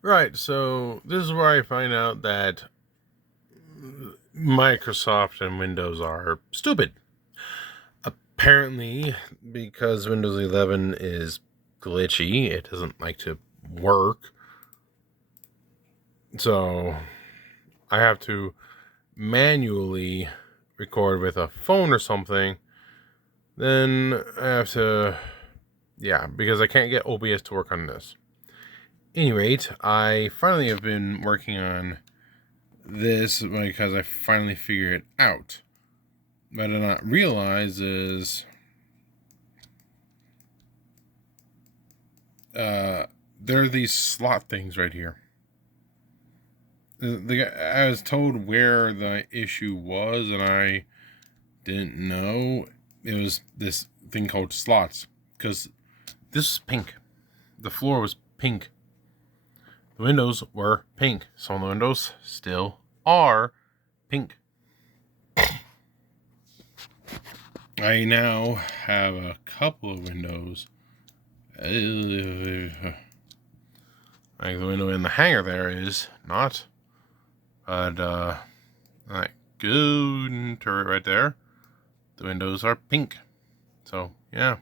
Right, so this is where I find out that Microsoft and Windows are stupid. Apparently, because Windows 11 is glitchy, it doesn't like to work. So I have to manually record with a phone or something. Then I have to, because I can't get OBS to work on this. Any rate, I finally have been working on this because I finally figured it out. What I did not realize is there are these slot things right here. I was told where the issue was, and I didn't know it was this thing called slots. Because this is pink. The floor was pink. The windows were pink. Some of the windows still are pink. I now have a couple of windows. Like the window in the hangar there is not. But, like, good turret right there. The windows are pink. So, yeah.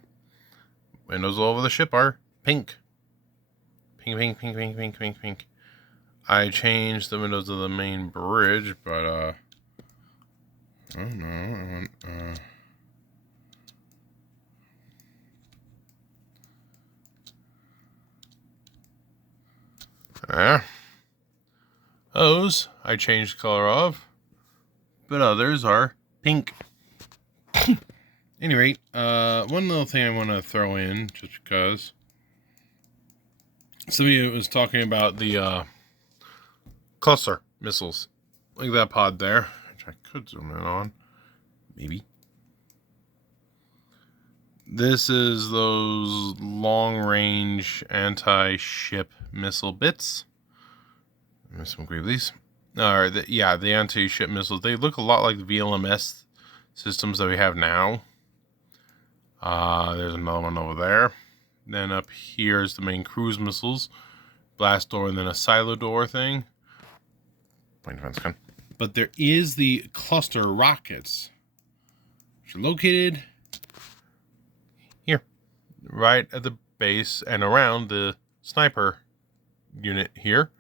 Windows all over the ship are pink. Pink, pink, pink, pink, pink, pink, pink. I changed the windows of the main bridge, but, I don't know. Those I changed color of, but others are pink. Any rate, one little thing I want to throw in, just because somebody was talking about the cluster missiles, like that pod there, which I could zoom in on, maybe. This is those long-range anti-ship missile bits. Let me some grab these. The anti-ship missiles. They look a lot like the VLMS systems that we have now. There's another one over there. Then up here is the main cruise missiles, blast door, and then a silo door thing. Point defense gun. But there is the cluster rockets, which are located here, right at the base and around the sniper unit here.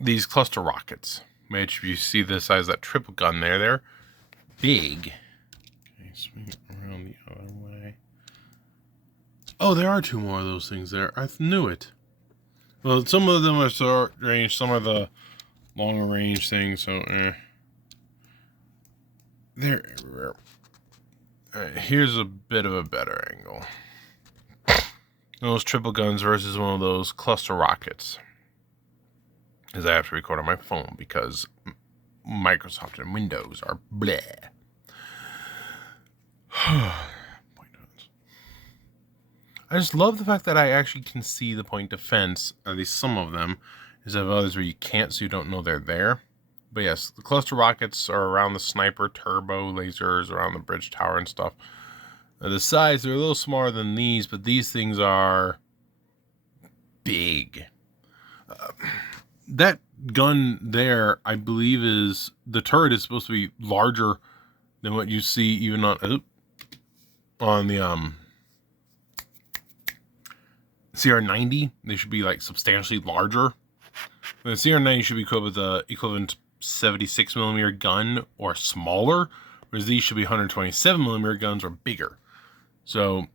These cluster rockets, which you see the size of that triple gun there, they're big. Okay, swing it around the other way. Oh, there are two more of those things there. I knew it. Well, some of them are short range, some are the longer range things, so they're everywhere. Alright, here's a bit of a better angle. Those triple guns versus one of those cluster rockets. Because I have to record on my phone because Microsoft and Windows are bleh. I just love the fact that I actually can see the point defense, at least some of them, is of others where you can't, so you don't know they're there. But yes, the cluster rockets are around the sniper, turbo lasers, around the bridge tower and stuff. The size, they're a little smaller than these, but these things are big. That gun there, I believe, is the turret is supposed to be larger than what you see even on the CR90. They should be like substantially larger. The CR90 should be equipped with the equivalent 76mm gun or smaller, whereas these should be 127mm guns or bigger. So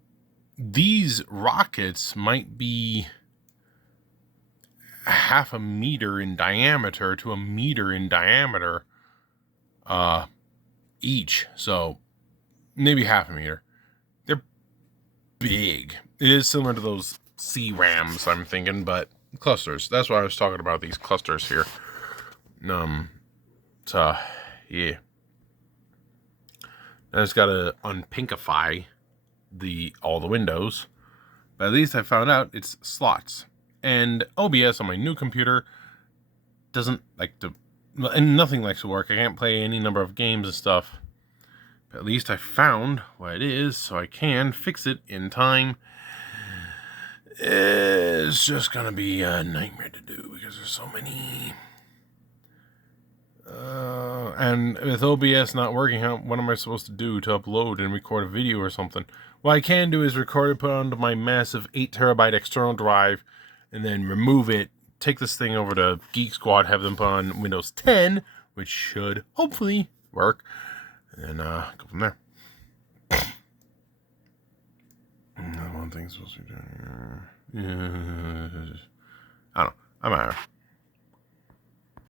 these rockets might be half a meter in diameter to a meter in diameter each. So maybe half a meter. They're big. It is similar to those C-rams, I'm thinking, but clusters. That's why I was talking about, these clusters here. Yeah. I just gotta unpinkify all the windows. But at least I found out it's slots. And OBS on my new computer doesn't like to, and nothing likes to work. I can't play any number of games and stuff. But at least I found what it is, so I can fix it in time. It's just gonna be a nightmare to do because there's so many. And with OBS not working, what am I supposed to do to upload and record a video or something? What I can do is record it, put it onto my massive 8 terabyte external drive, and then remove it, take this thing over to Geek Squad, have them put on Windows 10, which should hopefully work, and then go from there. One thing's supposed to be done here. I don't know. I'm out here.